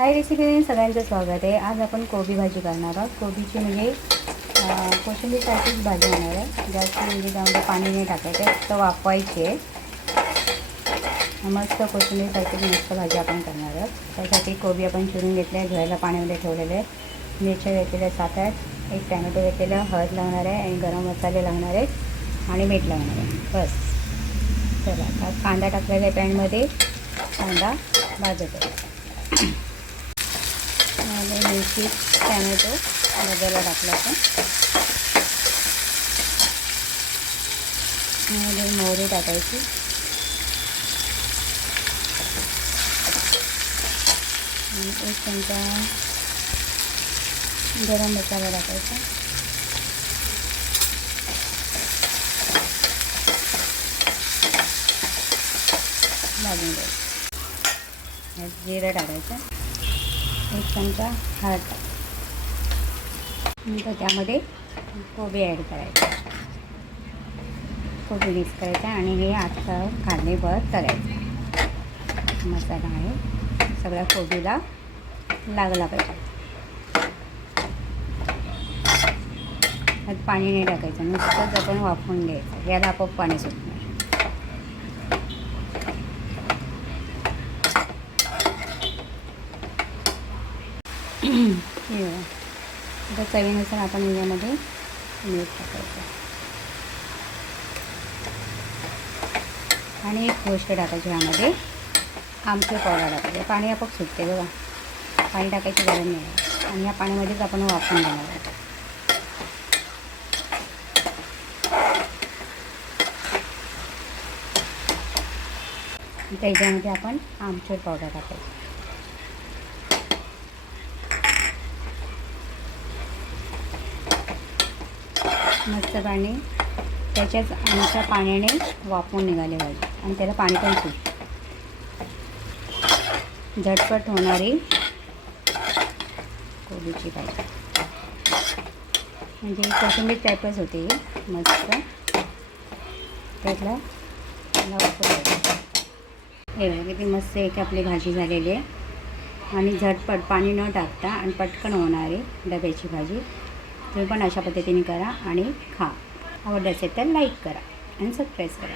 हाय रेसिपीमध्ये सगळ्यांचं स्वागत आहे। आज आपण कोबी भाजी करणार आहोत। कोबीची म्हणजे कोशिंबीरसारखीच भाजी होणार आहे। जास्त म्हणजे त्यामध्ये पाणी नाही टाकायचं, फक्त वाफवायची आहे। मस्त कोशिंबीरसारखीच मस्त भाजी आपण करणार आहोत। त्यासाठी कोबी आपण चिरून घेतले आहे, धुवायला पाण्यामध्ये ठेवलेले आहे। मिरच्या घेतलेल्या 7-8, एक टॅमॅटो घेतलेला, हळद लावणार आहे आणि गरम मसाले लावणार आहे आणि मीठ लावणार आहे, बस। चला आता कांदा टाकलेला आहे पॅनमध्ये, कांदा भाजत आहे। मिरची टॅमॅटो भाजायला टाकला आपण, मोहरी टाकायची, एक चमचा गरम मसाला टाकायचा, भाजून द्यायचं। जिरं टाकायचं, एक चमचा हळद, नंतर त्यामध्ये कोबी ॲड करायचं, कोबी मिक्स करायचा आणि हे आता कांदेभर तळायचं। मसाला आहे सगळ्या कोबीला लागला पाहिजे। त्यात पाणी नाही टाकायचं, नुसतंच आपण वाफवून घ्यायचं, याला आपोआप पाणी सुटणार। आता चवीनुसार आपण यामध्ये मीठ टाकायचं आणि एक गोष्ट टाकायची, यामध्ये आमचूर पावडर टाकायचं। पाणी आपोआप सुटते बघा, पाणी टाकायची गरज नाही आणि या पाण्यामध्येच आपण वाफवून घेणार आहोत। त्याच्यामध्ये आपण आमचूर पावडर टाकायचं, मस्त पाणी त्याच्याच आमच्या पाण्याने वाफवून निघाले पाहिजे आणि त्याला पाणी पण सुटतं। झटपट होणारी कोबीची भाजी म्हणजे कोशिंबीर टाईपच होते मस्त। त्यातला वापरायचं हे बघा किती मस्त एक आपली भाजी झालेली आहे आणि झटपट पाणी न टाकता आणि पटकन होणारी डब्याची भाजी। तुम्ही पण अशा पद्धतीने करा आणि खा। आवडत असेल तर लाईक करा आणि सबस्क्राईब करा।